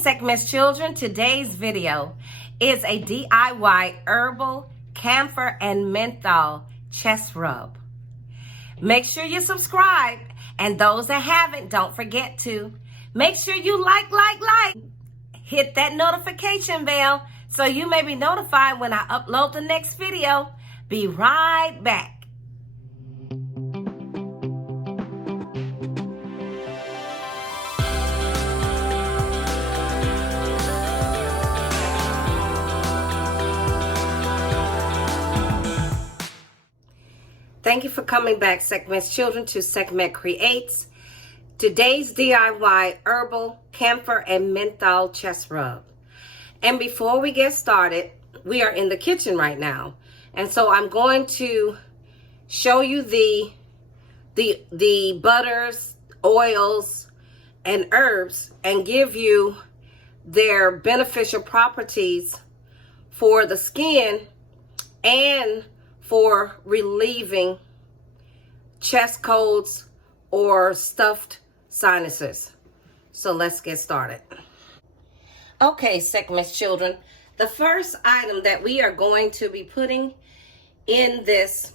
Sekhmet's children. Today's video is a DIY herbal camphor and menthol chest rub. Make sure you subscribe, and those that haven't, don't forget to. Make sure you like. Hit that notification bell so you may be notified when I upload the next video. Be right back. Thank you for coming back, Sekhmet's children, to Sekhmet Creates. Today's DIY herbal camphor and menthol chest rub. And before we get started, we are in the kitchen right now. And so I'm going to show you the butters, oils, and herbs and give you their beneficial properties for the skin and for relieving chest colds or stuffed sinuses. So let's get started. Okay, Sekhmet's children, the first item that we are going to be putting in this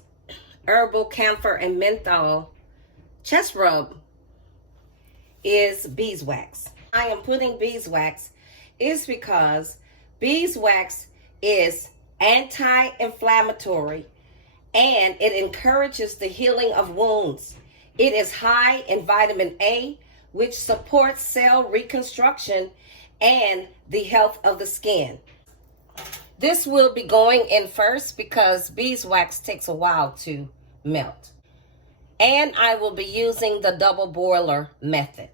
herbal camphor and menthol chest rub is beeswax. I am putting beeswax is because beeswax is anti-inflammatory and it encourages the healing of wounds. It is high in vitamin A, which supports cell reconstruction and the health of the skin. This will be going in first because beeswax takes a while to melt. And I will be using the double boiler method.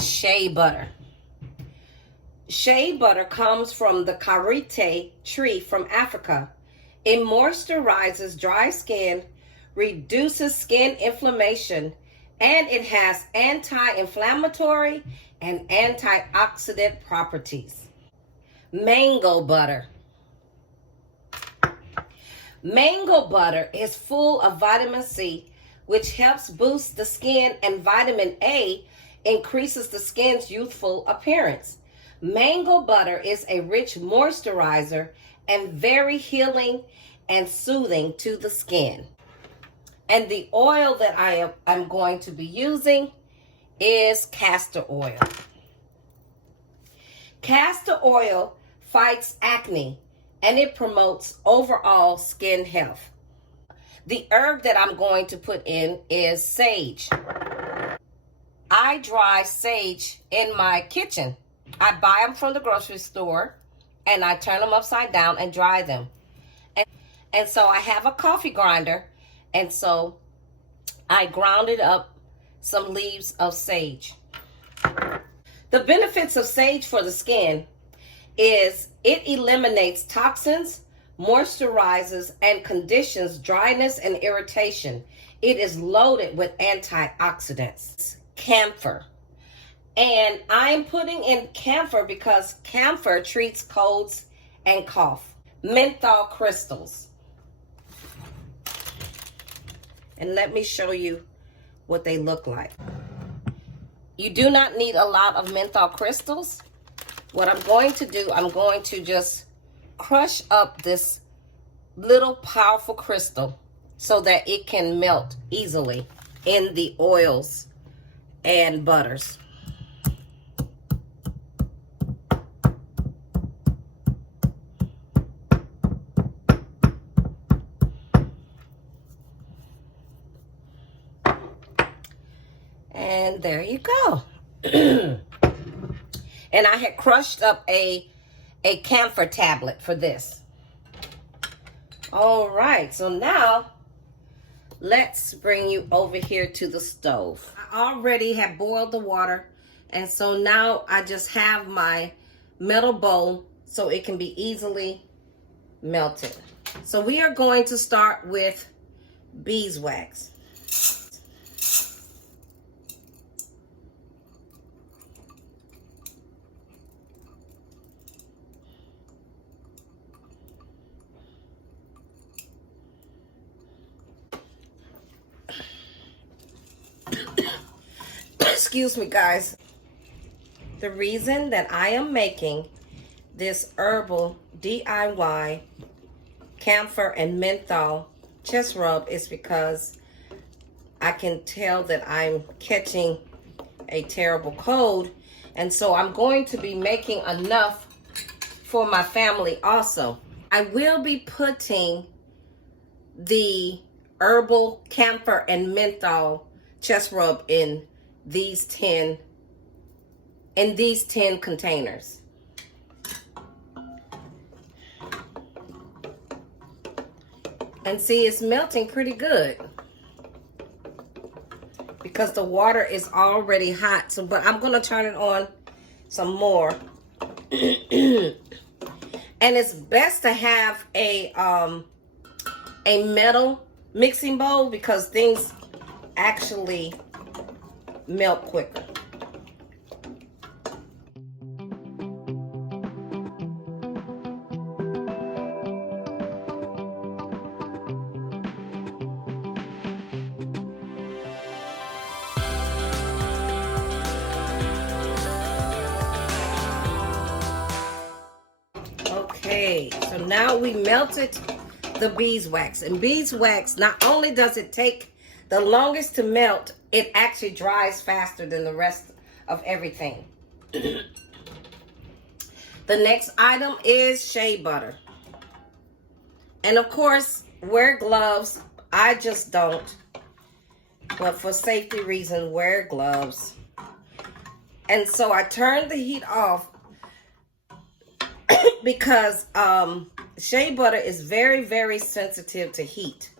Shea butter. Shea butter comes from the karité tree from Africa. It moisturizes dry skin, reduces skin inflammation, and it has anti-inflammatory and antioxidant properties. Mango butter. Mango butter is full of vitamin C, which helps boost the skin, and vitamin A increases the skin's youthful appearance. Mango butter is a rich moisturizer and very healing and soothing to the skin. And the oil that I'm going to be using is castor oil. Castor oil fights acne and it promotes overall skin health. The herb that I'm going to put in is sage. I dry sage in my kitchen. I buy them from the grocery store and I turn them upside down and dry them. And so I have a coffee grinder, and so I grounded up some leaves of sage. The benefits of sage for the skin is it eliminates toxins, moisturizes, and conditions dryness and irritation. It is loaded with antioxidants. Camphor. And I'm putting in camphor because camphor treats colds and cough. Menthol crystals. And let me show you what they look like. You do not need a lot of menthol crystals. What I'm going to do, I'm going to just crush up this little powerful crystal so that it can melt easily in the oils and butters. And there you go. And I had crushed up a camphor tablet for this. All right, so now let's bring you over here to the stove. I already have boiled the water, and so now I just have my metal bowl so it can be easily melted. So we are going to start with beeswax. Excuse me, guys. The reason that I am making this herbal DIY camphor and menthol chest rub is because I can tell that I'm catching a terrible cold, and so I'm going to be making enough for my family also. I will be putting the herbal camphor and menthol chest rub in these 10 containers. And see, it's melting pretty good because the water is already hot. So, but I'm going to turn it on some more. And it's best to have a metal mixing bowl because things actually melt quicker. Okay, so now we melted the beeswax. And beeswax, not only does it take the longest to melt, it actually dries faster than the rest of everything. The next item is shea butter. And of course, wear gloves. I just don't. But for safety reasons, wear gloves. And so I turned the heat off because shea butter is very, very sensitive to heat.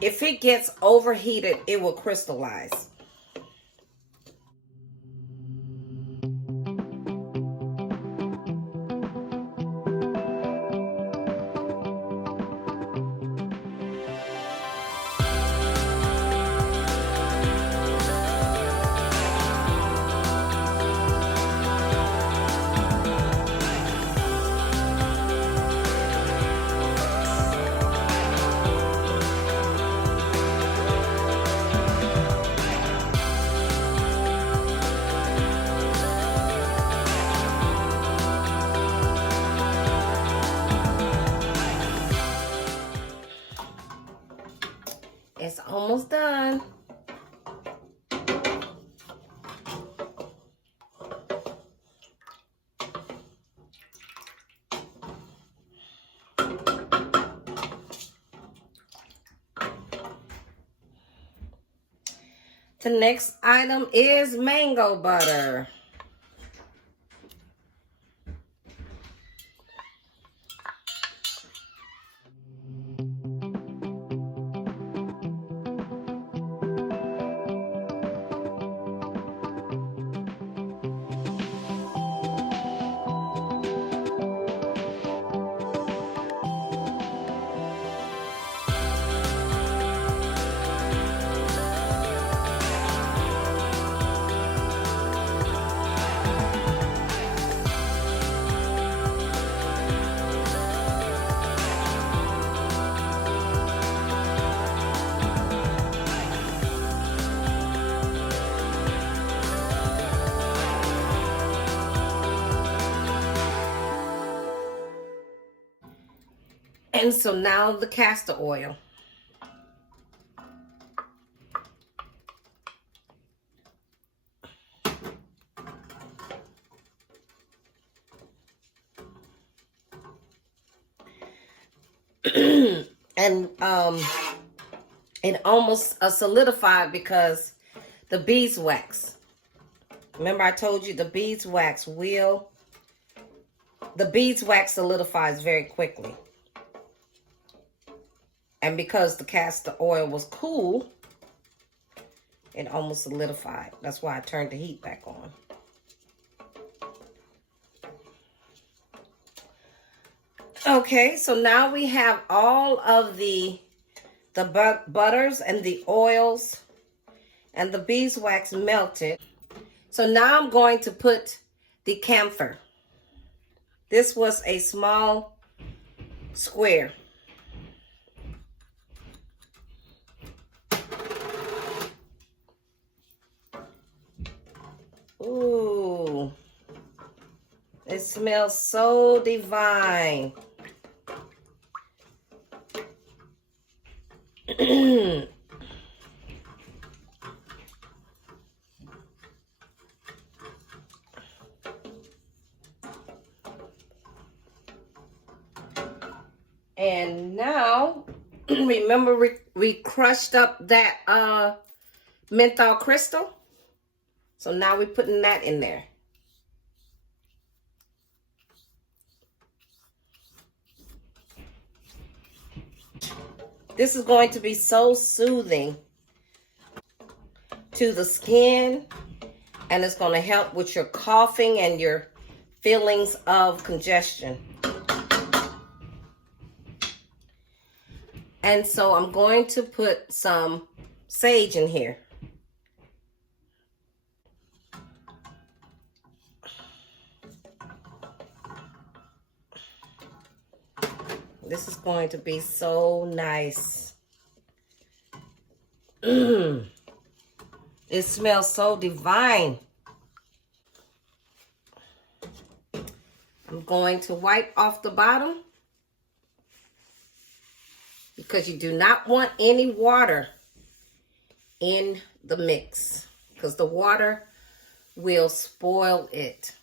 If it gets overheated, it will crystallize. It's almost done. The next item is mango butter. And so now the castor oil. And it almost solidified because the beeswax. Remember I told you the beeswax solidifies very quickly. And because the castor oil was cool, it almost solidified. That's why I turned the heat back on. Okay, so now we have all of the butters and the oils and the beeswax melted. So now I'm going to put the camphor. This was a small square. Ooh, it smells so divine. And now, remember we crushed up that menthol crystal? So now we're putting that in there. This is going to be so soothing to the skin, and it's going to help with your coughing and your feelings of congestion. And so I'm going to put some sage in here. This is going to be so nice. It smells so divine. I'm going to wipe off the bottom because you do not want any water in the mix because the water will spoil it.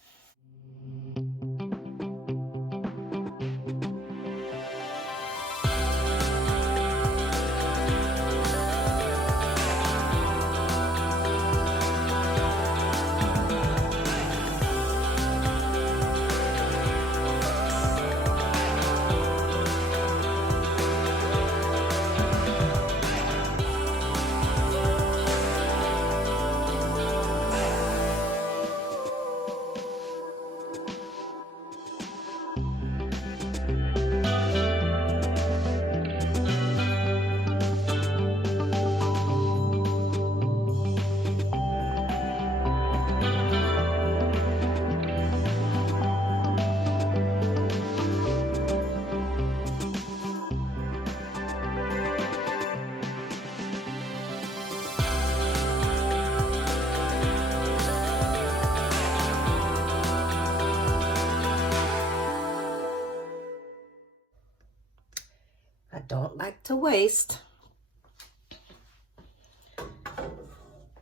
I don't like to waste.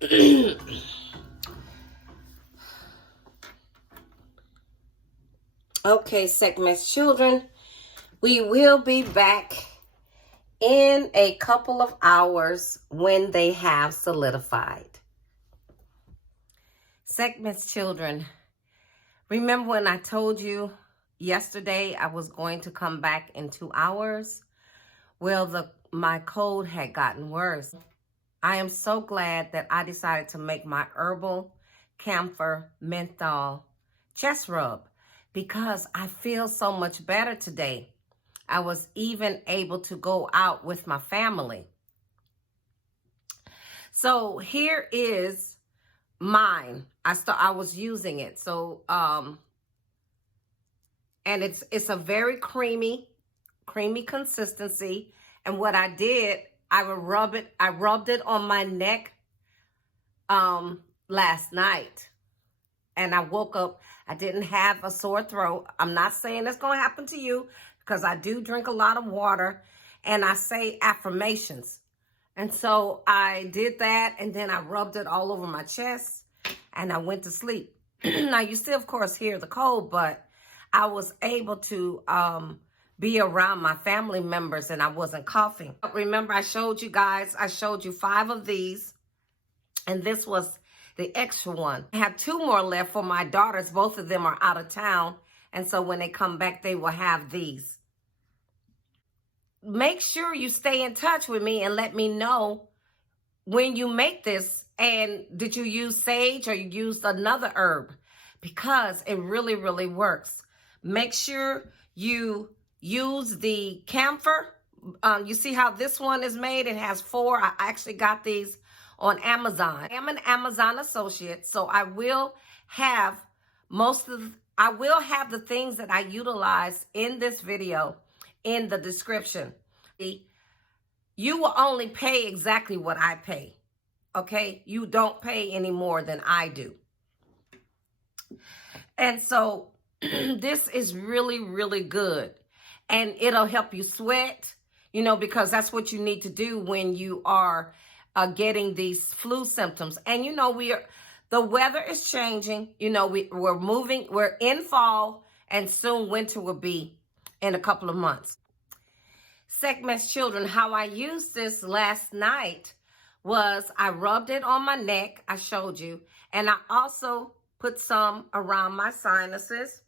Okay, Sekhmet's children, we will be back in a couple of hours when they have solidified. Sekhmet's children, remember when I told you yesterday I was going to come back in 2 hours? Well, my cold had gotten worse. I am so glad that I decided to make my herbal camphor menthol chest rub because I feel so much better today. I was even able to go out with my family. So here is mine. I was using it. So and it's a very creamy consistency. And what I did, I rubbed it on my neck last night. And I woke up, I didn't have a sore throat. I'm not saying that's going to happen to you because I do drink a lot of water and I say affirmations. And so I did that, and then I rubbed it all over my chest and I went to sleep. Now you still, of course, hear the cold, but I was able to be around my family members and I wasn't coughing. Remember, I showed you guys, I showed you 5 of these, and this was the extra one. I have 2 more left for my daughters. Both of them are out of town, and so when they come back, they will have these. Make sure you stay in touch with me and let me know when you make this, and did you use sage or you used another herb, because it really, really works. Make sure you use the camphor. You see how this one is made? It has 4. I actually got these on Amazon. I am an Amazon associate, so I will have the things that I utilize in this video in the description. You will only pay exactly what I pay, okay? You don't pay any more than I do. And so This is really, really good. And it'll help you sweat, you know, because that's what you need to do when you are getting these flu symptoms. And, you know, the weather is changing. You know, we're in fall, and soon winter will be in a couple of months. Sekhmet's children, how I used this last night was I rubbed it on my neck. I showed you. And I also put some around my sinuses.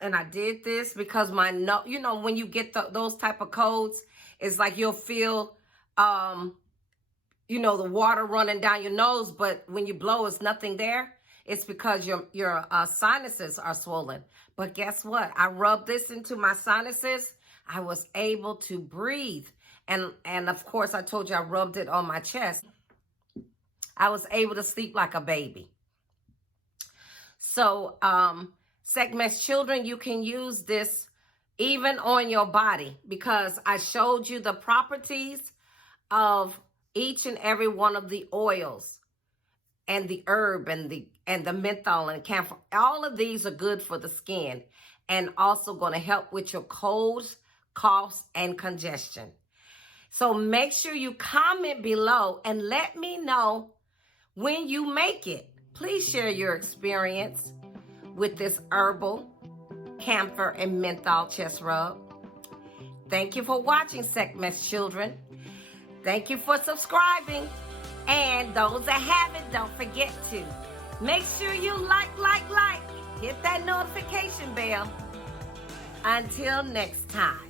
And I did this because my nose, you know, when you get those type of colds, it's like you'll feel, you know, the water running down your nose. But when you blow, it's nothing there. It's because your sinuses are swollen. But guess what? I rubbed this into my sinuses. I was able to breathe. And of course, I told you I rubbed it on my chest. I was able to sleep like a baby. So, Sekhmet's children, you can use this even on your body because I showed you the properties of each and every one of the oils and the herb and the menthol and camphor. All of these are good for the skin and also going to help with your colds, coughs, and congestion. So make sure you comment below and let me know when you make it. Please share your experience with this herbal camphor and menthol chest rub. Thank you for watching, Sekhmet's children. Thank you for subscribing. And those that haven't, don't forget to. Make sure you like. Hit that notification bell. Until next time.